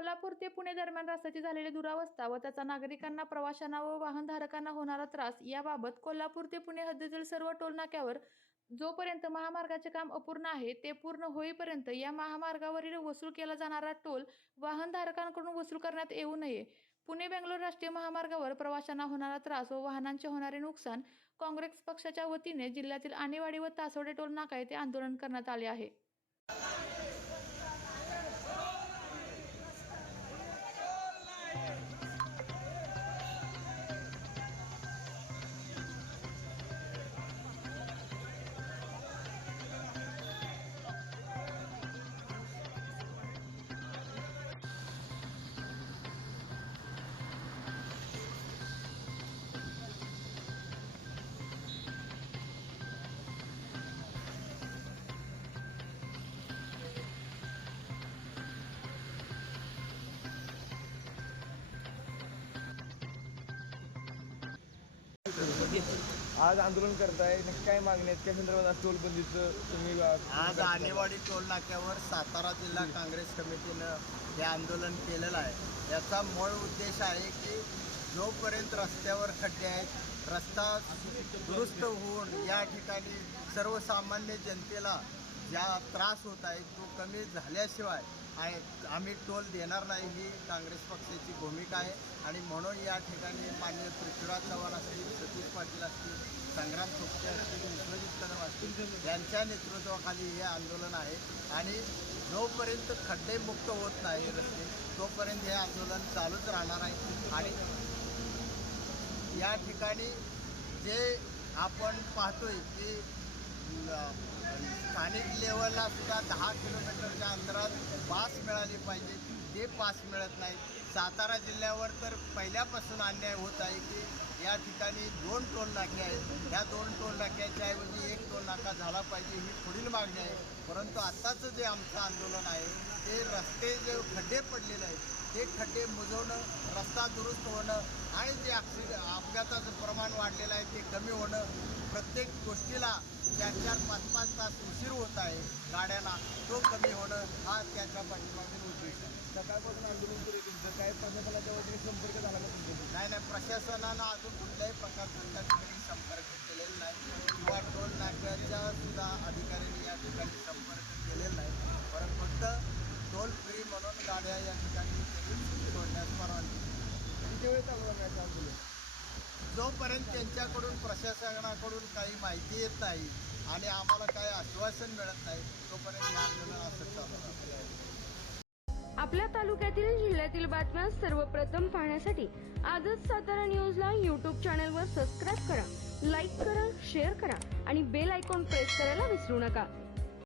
कोल्हापूर ते पुणे दरम्यान रस्त्याची झालेली दुरावस्था व त्याचा नागरिकांना प्रवाशांना व वाहनधारकांना होणारा त्रास याबाबत कोल्हापूर ते पुणे हद्दीतील सर्व टोलनाक्यावर जोपर्यंत महामार्गाचे काम अपूर्ण आहे ते पूर्ण होईपर्यंत या महामार्गावरील वसूल केला जाणारा टोल वाहनधारकांकडून वसूल करण्यात येऊ नये. पुणे बेंगलोर राष्ट्रीय महामार्गावर प्रवाशांना होणारा त्रास व वाहनांचे होणारे नुकसान काँग्रेस पक्षाच्या वतीने जिल्ह्यातील आणेवाडी व तासवडे टोल नाका येथे आंदोलन करण्यात आले आहे. आज आंदोलन करताय नक्की काय मागणी आहेत? त्या संदर्भात आज टोलबंदीचं तुम्ही आज आणेवाडी टोल नाक्यावर सातारा जिल्हा काँग्रेस कमिटीनं हे आंदोलन केलेलं आहे. याचा मूळ उद्देश आहे की जोपर्यंत रस्त्यावर खड्डे आहेत रस्ता दुरुस्त होऊन या ठिकाणी सर्वसामान्य जनतेला ज्या त्रास होत आहे तो कमी झाल्याशिवाय आणि आम्ही टोल देणार नाही ही काँग्रेस पक्षाची भूमिका आहे. आणि म्हणून या ठिकाणी माननीय पृथ्वीराज चव्हाण असतील सतीश पाटील असतील संग्राम थोपटे असतील विश्वजित कदम असतील यांच्या नेतृत्वाखाली हे आंदोलन आहे. आणि जोपर्यंत खड्डेमुक्त होत नाही रस्ते तोपर्यंत हे आंदोलन चालूच राहणार आहे. आणि या ठिकाणी जे आपण पाहतोय की स्थानिक लेवलला सुद्धा दहा किलोमीटरच्या अंतरात पास मिळाली पाहिजे. ते पास मिळत नाही. सातारा जिल्ह्यावर तर पहिल्यापासून अन्याय होत आहे की या ठिकाणी दोन टोल नाके आहेत. या दोन टोल नाक्याच्या ऐवजी एक टोल नाका झाला पाहिजे ही पुढील मागणी आहे. परंतु आत्ताचं जे आमचं आंदोलन आहे ते रस्ते जे खड्डे पडलेले आहेत ते खड्डे मुजवणं रस्ता दुरुस्त होणं आणि जे ॲक्सिड अपघाताचं प्रमाण वाढलेलं आहे ते कमी होणं प्रत्येक गोष्टीला चार चार पाच पाच तास उशीर होत आहे गाड्यांना तो कमी होणं हा त्याच्या पाठीमागील उद्देश आहे. सकाळपासून आंदोलन सुरू तुमचं. काय प्रशासनाच्या वतीने संपर्क झाला का तुमच्या नाही नाही. प्रशासनानं अजून कुठल्याही प्रकारचा त्या ठिकाणी संपर्क केलेला नाही. किंवा टोल नाक्याच्या सुद्धा अधिकाऱ्यांनी या ठिकाणी संपर्क केलेला नाही. परंतु फक्त टोल फ्री म्हणून गाड्या या ठिकाणी सोडण्यास परवानगी किती वेळ चालू राहणार आहे आंदोलन? जोपर्यंत त्यांच्याकडून प्रशासनाकडून काही माहिती येत नाही आणि आम्हाला काही आश्वासन मिळत नाही तोपर्यंत हे आंदोलन चालू आपल्या तालुक्यातील जिल्ह्यातील बातम्या सर्वप्रथम पाहण्यासाठी आजच सातारा न्यूजला यूट्यूब चॅनलवर सबस्क्राईब करा लाईक करा शेअर करा आणि बेल आयकॉन प्रेस करायला विसरू नका.